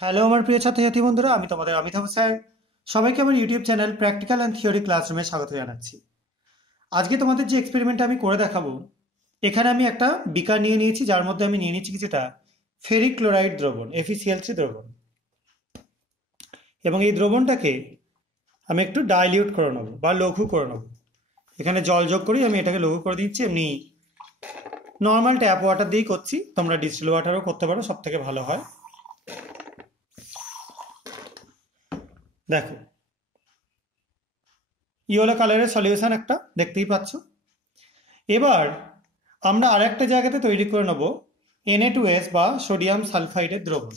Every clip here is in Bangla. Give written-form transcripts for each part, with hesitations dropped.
হ্যালো আমার প্রিয় ছাত্রছাত্রী বন্ধুরা, আমি তোমাদের অমিতাভ স্যার। সবাইকে আমার YouTube channel practical and theory ক্লাসরুমে স্বাগত জানাচ্ছি। আজকে তোমাদের যে এক্সপেরিমেন্টটা আমি করে দেখাবো, এখানে আমি একটা বিকার নিয়ে নিয়েছি, যার মধ্যে আমি নিয়ে নিচ্ছি কিছুটা ফেরিক ক্লোরাইড দ্রবণ, FeCl3 দ্রবণ। এবং এই দ্রবণটাকে আমি একটু ডাইলিউট করে নেবো বা লঘু করে নেবো। এখানে জল যোগ করি, আমি এটাকে লঘু করে দিচ্ছি। এমনি নর্মাল ট্যাপ ওয়াটার দিয়েই করছি, তোমরা ডিস্টিল ওয়াটারও করতে পারো, সব থেকে ভালো হয়। দেখো, ইয়েলো কালারের সলিউশন একটা দেখতেই পাচ্ছ। এবার আমরা আরেকটা জায়গাতে তৈরি করে নেব Na2S বা সোডিয়াম সালফাইডের দ্রবণ।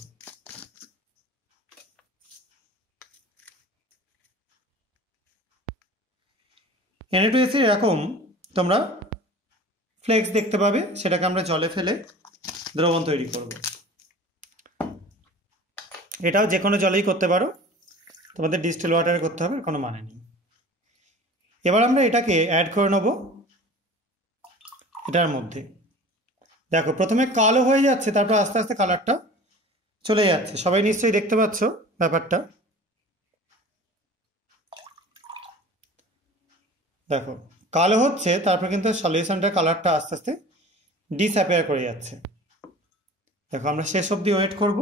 Na2S এর এরকম তোমরা ফ্লেক্স দেখতে পাবে, সেটাকে আমরা জলে ফেলে দ্রবণ তৈরি করব। এটাও যে কোনো জলেই করতে পারো, তোমাদের ডিস্টিল ওয়াটারে করতে হবে, কোনো মানে নেই। এবার আমরা এটাকে অ্যাড করে নেব এটার মধ্যে। দেখো, প্রথমে কালো হয়ে যাচ্ছে, তারপর আস্তে আস্তে কালারটা চলে যাচ্ছে। সবাই নিশ্চয়ই দেখতে পাচ্ছ ব্যাপারটা। দেখো, কালো হচ্ছে, তারপর কিন্তু সলিউশনটার কালারটা আস্তে আস্তে ডিসঅ্যাপিয়ার করে যাচ্ছে। দেখো, আমরা শেষ অবধি ওয়েট করব।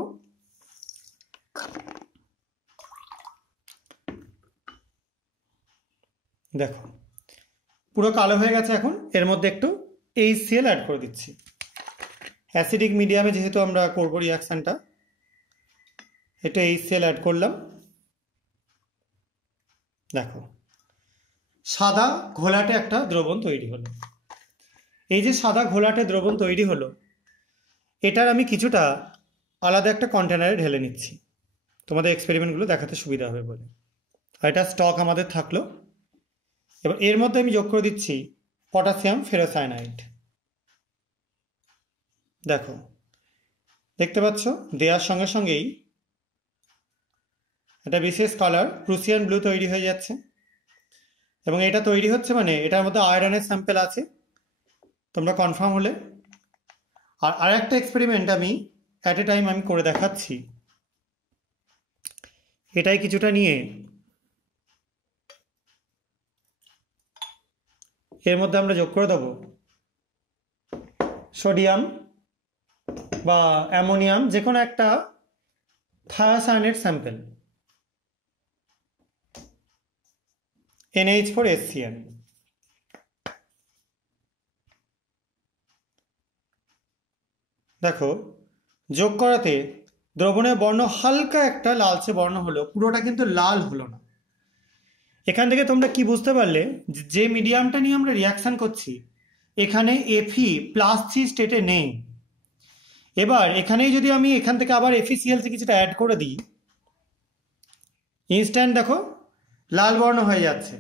দেখো, পুরো কালো হয়ে গেছে। এখন এর মধ্যে একটু HCl অ্যাড করে দিচ্ছি। অ্যাসিডিক মিডিয়ামে যেহেতু আমরা করবো রিয়াকশানটা, একটু HCl অ্যাড করলাম। দেখো, সাদা ঘোলাটে একটা দ্রবণ তৈরি হলো। এই যে সাদা ঘোলাটে দ্রবণ তৈরি হলো, এটার আমি কিছুটা আলাদা একটা কন্টেনারে ঢেলে নিচ্ছি, তোমাদের এক্সপেরিমেন্টগুলো দেখাতে সুবিধা হবে বলে। আর এটা স্টক আমাদের থাকলো। এবার এর মধ্যে আমি যোগ করে দিচ্ছি পটাশিয়াম ফেরোসায়ানাইড। দেখো, দেখতে পাচ্ছ দেওয়ার সঙ্গে সঙ্গেই একটা বিশেষ কালার প্রুসিয়ান ব্লু তৈরি হয়ে যাচ্ছে। এবং এটা তৈরি হচ্ছে মানে এটার মধ্যে আয়রনের স্যাম্পেল আছে, তোমরা কনফার্ম হলে। আর আরেকটা এক্সপেরিমেন্ট আমি অ্যাট এ টাইম আমি করে দেখাচ্ছি। এটাই কিছুটা নিয়ে এর মধ্যে আমরা যোগ করে দেবো সোডিয়াম বা অ্যামোনিয়াম, যে কোনো একটা থায়াসায়ানেট স্যাম্পেল, NH4HCl। দেখো, যোগ করাতে দ্রবণের বর্ণ হালকা একটা লালচে বর্ণ হলো, পুরোটা কিন্তু লাল হলো না। এখান থেকে তোমরা কি বুঝতে পারলে, যে মিডিয়ামটা নিয়ে আমরা রিয়াকশান করছি, এখানে Fe+3 স্টেটে নেই। এবার এখানেই যদি আমি এখান থেকে আবার FeCl3 কিছুটা অ্যাড করে দিই, ইনস্ট্যান্ট দেখো লাল বর্ণ হয়ে যাচ্ছে,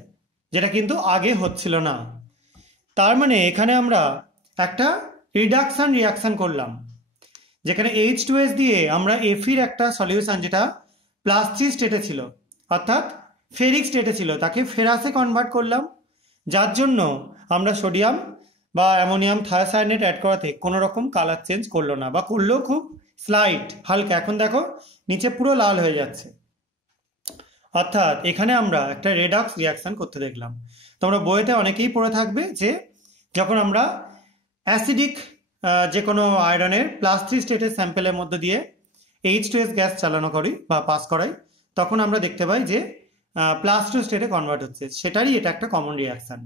যেটা কিন্তু আগে হচ্ছিল না। তার মানে এখানে আমরা একটা রিডাকশান রিয়াকশান করলাম, যেখানে H2S দিয়ে আমরা Feর একটা সলিউশন, যেটা +3 স্টেটে ছিল অর্থাৎ ফেরিক স্টেটে ছিল, তাকে ফেরাসে কনভার্ট করলাম, যার জন্য আমরা সোডিয়াম বা অ্যামোনিয়াম থায়াসায়ানেট অ্যাড করাতে কোনো রকম কালার চেঞ্জ করলো না, বা করলেও খুব স্লাইট হালকা। এখন দেখো নিচে পুরো লাল হয়ে যাচ্ছে, অর্থাৎ এখানে আমরা একটা রেডক্স রিয়াকশান করতে দেখলাম। তোমরা বইতে অনেকেই পড়ে থাকবে যে যখন আমরা অ্যাসিডিক যে কোনো আয়রনের +3 স্টেটের স্যাম্পেলের মধ্যে দিয়ে H2S গ্যাস চালানো করি বা পাস করাই, তখন আমরা দেখতে পাই যে +2 স্টেটে কনভার্ট হচ্ছে। সেটারই এটা একটা কমন রিয়াকশান।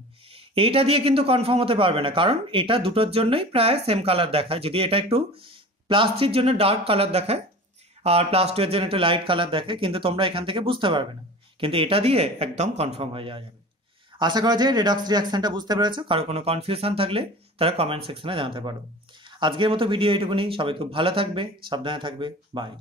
এইটা দিয়ে কিন্তু কনফার্ম হতে পারবে না, কারণ এটা দুটোর জন্যই প্রায় সেম কালার দেখায়। যদি এটা একটু +3 জন্য ডার্ক কালার দেখায় আর +2 এর জন্য একটু লাইট কালার দেখায়, কিন্তু তোমরা এখান থেকে বুঝতে পারবে না। কিন্তু এটা দিয়ে একদম কনফার্ম হয়ে যাওয়া যাবে। আশা করা যায় রেডক্স রিয়াকশনটা বুঝতে পেরেছো। কারো কোনো কনফিউশন থাকলে তারা কমেন্ট সেকশনে জানাতে পারো। আজকের মতো ভিডিও এইটুকুনি। সবাই খুব ভালো থাকবে, সাবধানে থাকবে। বাই।